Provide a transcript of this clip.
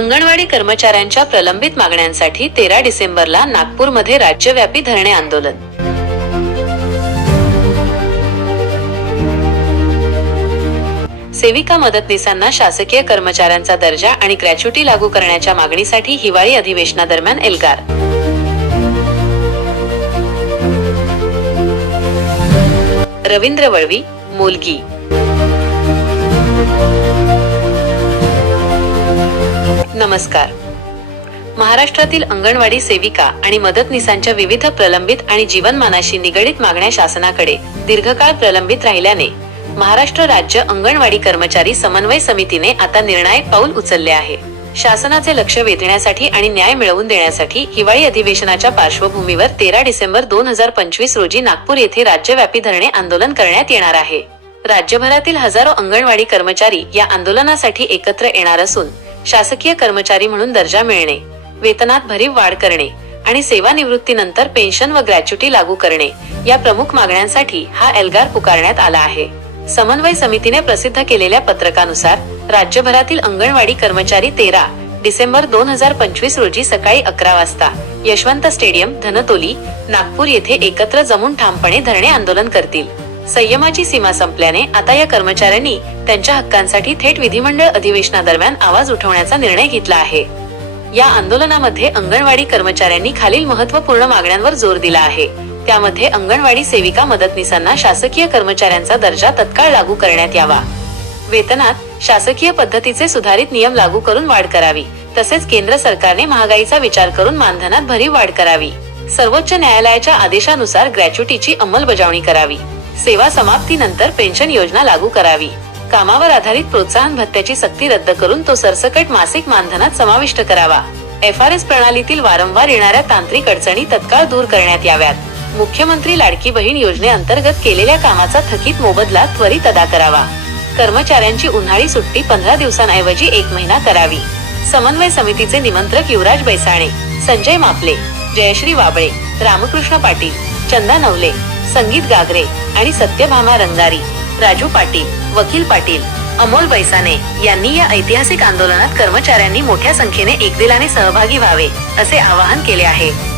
अंगणवाडी कर्मचाऱ्यांच्या प्रलंबित मागण्यांसाठी तेरा डिसेंबरला नागपूरमध्ये राज्यव्यापी धरणे आंदोलन. सेविका मदतनीसांना शासकीय कर्मचाऱ्यांचा दर्जा आणि ग्रॅच्युटी लागू करण्याच्या मागणीसाठी हिवाळी अधिवेशनादरम्यान एल्गार. रवींद्र वळवी मोलगी. नमस्कार. महाराष्ट्रातील अंगणवाडी सेविका आणि मदतनीसांच्या विविध प्रलंबित आणि जीवनमानाशी निगडित मागण्या शासनाकडे दीर्घकाळ प्रलंबित राहिल्याने महाराष्ट्र राज्य अंगणवाडी कर्मचारी समन्वय समितीने आता निर्णायक पाऊल उचलले आहे. शासनाचे लक्ष वेधण्यासाठी आणि न्याय मिळवून देण्यासाठी हिवाळी अधिवेशनाच्या पार्श्वभूमीवर तेरा डिसेंबर दोन हजार पंचवीस रोजी नागपूर येथे राज्यव्यापी धरणे आंदोलन करण्यात येणार आहे. राज्यभरातील हजारो अंगणवाडी कर्मचारी या आंदोलनासाठी एकत्र येणार असून शासकीय कर्मचारी म्हणून दर्जा मिळणे वेतनात भरीव वाढ करणे आणि सेवानिवृत्तीनंतर पेन्शन व ग्रॅच्युटी लागू करणे या प्रमुख मागण्यांसाठी हा एल्गार पुकारण्यात आला आहे. समन्वय समितीने प्रसिद्ध केलेल्या पत्रकानुसार राज्यभरातील अंगणवाडी कर्मचारी तेरा डिसेंबर दोन हजार पंचवीस रोजी सकाळी अकरा वाजता यशवंत स्टेडियम धनतोली नागपूर येथे एकत्र जमून ठामपणे धरणे आंदोलन करतील. संयमाची सीमा संपल्याने आता या कर्मचाऱ्यांनी त्यांच्या हक्कांसाठी थेट विधिमंडळ अधिवेशनादरम्यान आवाज उठवण्याचा निर्णय घेतला आहे. या आंदोलनामध्ये अंगणवाडी कर्मचाऱ्यांनी खालील महत्त्वपूर्ण मागण्यांवर जोर दिला आहे. त्यामध्ये अंगणवाडी सेविका मदतनीसांना शासकीय कर्मचाऱ्यांचा दर्जा तत्काळ लागू करण्यात यावा. वेतनात शासकीय पद्धतीचे सुधारित नियम लागू करून वाढ करावी. तसेच केंद्र सरकारने महागाईचा विचार करून मानधनात भरीव वाढ करावी. सर्वोच्च न्यायालयाच्या आदेशानुसार ग्रॅच्युटीची अंमलबजावणी करावी. सेवा समाप्तीनंतर पेन्शन योजना लागू करावी. कामावर आधारित प्रोत्साहन भत्त्याची सक्ती रद्द करून तो सरसकट मासिक मानधनात समाविष्ट करावा. एफ आर एस प्रणालीतील वारंवार येणाऱ्या तांत्रिक अडचणी तत्काळ दूर करण्यात याव्यात. मुख्यमंत्री लाडकी बहीण योजनेअंतर्गत केलेल्या कामाचा थकीत मोबदला त्वरित अदा करावा. कर्मचाऱ्यांची उन्हाळी सुट्टी पंधरा दिवसांऐवजी एक महिना करावी. समन्वय समितीचे निमंत्रक युवराज बैसाणे संजय मापले जयश्री वाबळे रामकृष्ण पाटील चंदा नवले संगीत गागरे आणि सत्यभामा रंगारी राजू पाटील वकील पाटील अमोल बैसाने यांनी या ऐतिहासिक आंदोलनात कर्मचाऱ्यांनी मोठ्या संख्येने एकदिलाने सहभागी व्हावे असे आवाहन केले आहे.